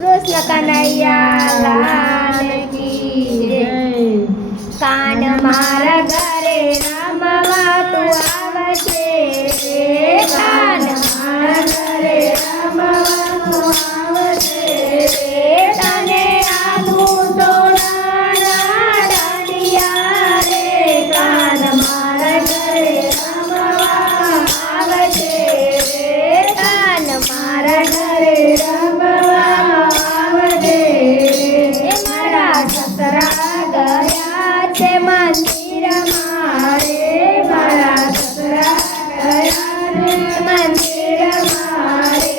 કૃષ્ણ કનૈયા લાલ કી જય। કાન મારા ઘરે રમવા તું આવશે, કાન મારા ઘરે રમવા તું આવશે, તને આનું સોનાના દાંડિયા રે, કાન મારા ઘરે રમવા આવશે, કાન મારા ઘરે રમવા આવજે। મારા સસરા ગયા છે મંદિરમાં રે, મારા સસરા ગયા છે મંદિરમાં રે,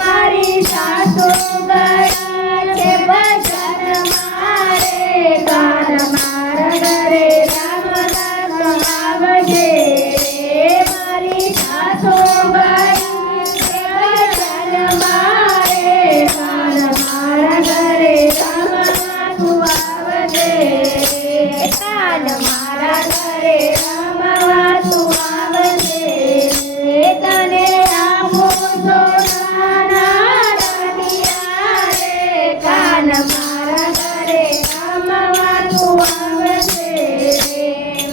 મારી સાસુ ગયા છે ભજનમાં રે, કાન મારા ઘરે રમવા તું આવજે, મારી સાસુ ગયા છે ભજનમાં રે, કાન મારા ઘરે રમવા તું આવજે, કાન મારા ઘરે રમવા તું આવજે, તને આપું સોનાના દાંડિયા રે, કાન મારા ઘરે રમવા તું આવજે।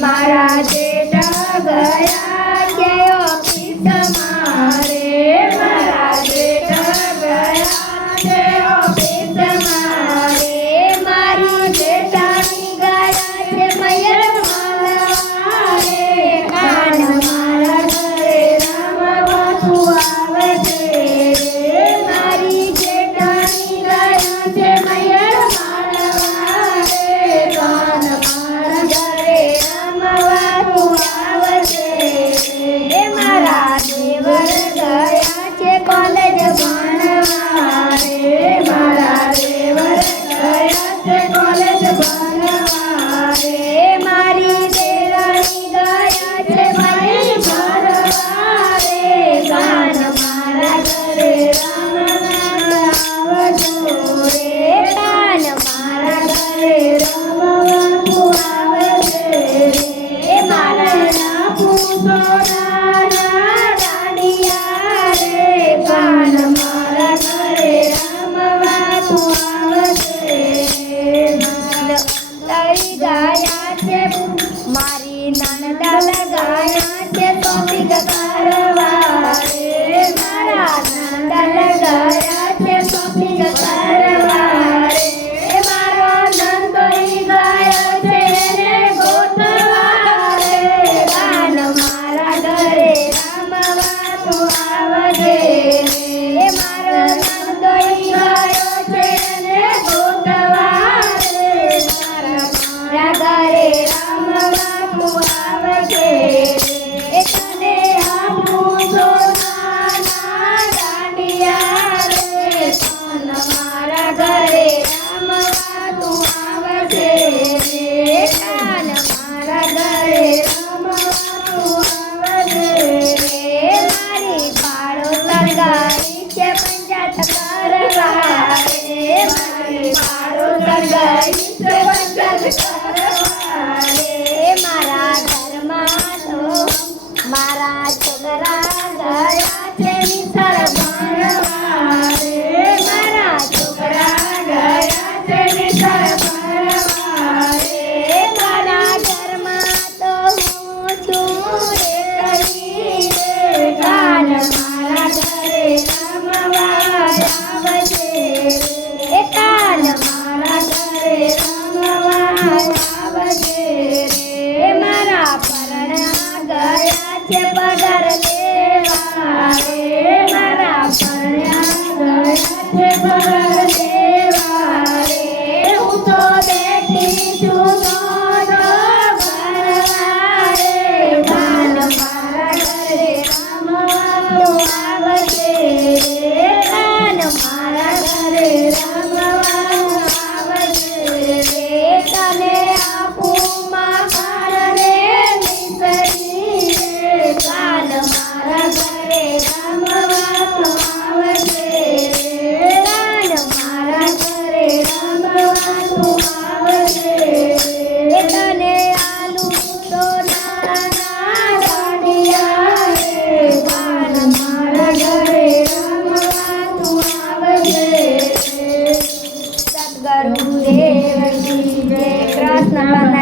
મારા જેઠા ગયા છે ઓફિસમાં રે, મારા જેઠા ગયા છે ઓફિસમાં રે, મારી જેઠાણી ગયા છે મયર મળવા રે, કાન મારા ઘરે રમવા તું આવજે, મારી જેઠાણી ગયા છે મયર મળવા રે, કાન મારા ઘરે રમવા તું આવજે। મારા દેવર ગયા છે કોલેજ ભણવા રે, મારા દેવર ગયા છે કોલેજ ભણવા રે, મારી દેરાણી ગયા છે મહેલ ભરવા રે, કાન મારા ઘરે રમવા આવજો રે, કાન મારા ઘરે રમવા તું આવજે, મારા આપું સોનાના દાંડિયા રે, કાન મારા ઘરે રમવા તું આવજે। લઈ ગયા છે મારી નણંદા લગાયા છે શોપિંગ કરવા રે, મારા નણંદા લગાયા છે શોપિંગ કરવા રે, મારો નંદોઈ ગયો છે એને ગોતવા રે, કાન મારા ઘરે રમવા તું આવજે, મારો નંદોઈ ગયો છે એને ગોતવા રે, મારા ઘરે રમવા તું આવજે, તને આપું સોનાના દાંડિયા રે, કાન મારા ઘરે રમવા તું આવજે, કાન મારા ઘરે રમવા તું આવજે। મારી પાડોતર ગઈ છે પંચાયત કરવા રે, મારી પાડોતર ગઈ છે પંચાયત કરવા રે, મારા ઘરમાં તો મારા છોકરા ગયા છે નિસર ભણવા રે, મારા છોકરા ગયા છે નિસર ભણવા રે, મારા ઘરમાં તો હું છું એકલી રે, કાન મારા ઘરે રમવા આવજે, કાન મારા ઘરે રમવા આવજે રે, મારા પરણા ગયા છે પગાર લેવા રે, મારા પરણા ગયા છે પગાર લેવા રે, હું તો બેઠી છું સોનો ભરવા રે, કાન મારા ઘરે રમવા તું આવજે, કાન મારા ઘરે રમવા આવજે, તને આપું માખણ રે મિસરી રે, કાન મારા ઘરે રમવા તું આવજે, કાન મારા ગુરુદેવ કી જય. કૃષ્ણ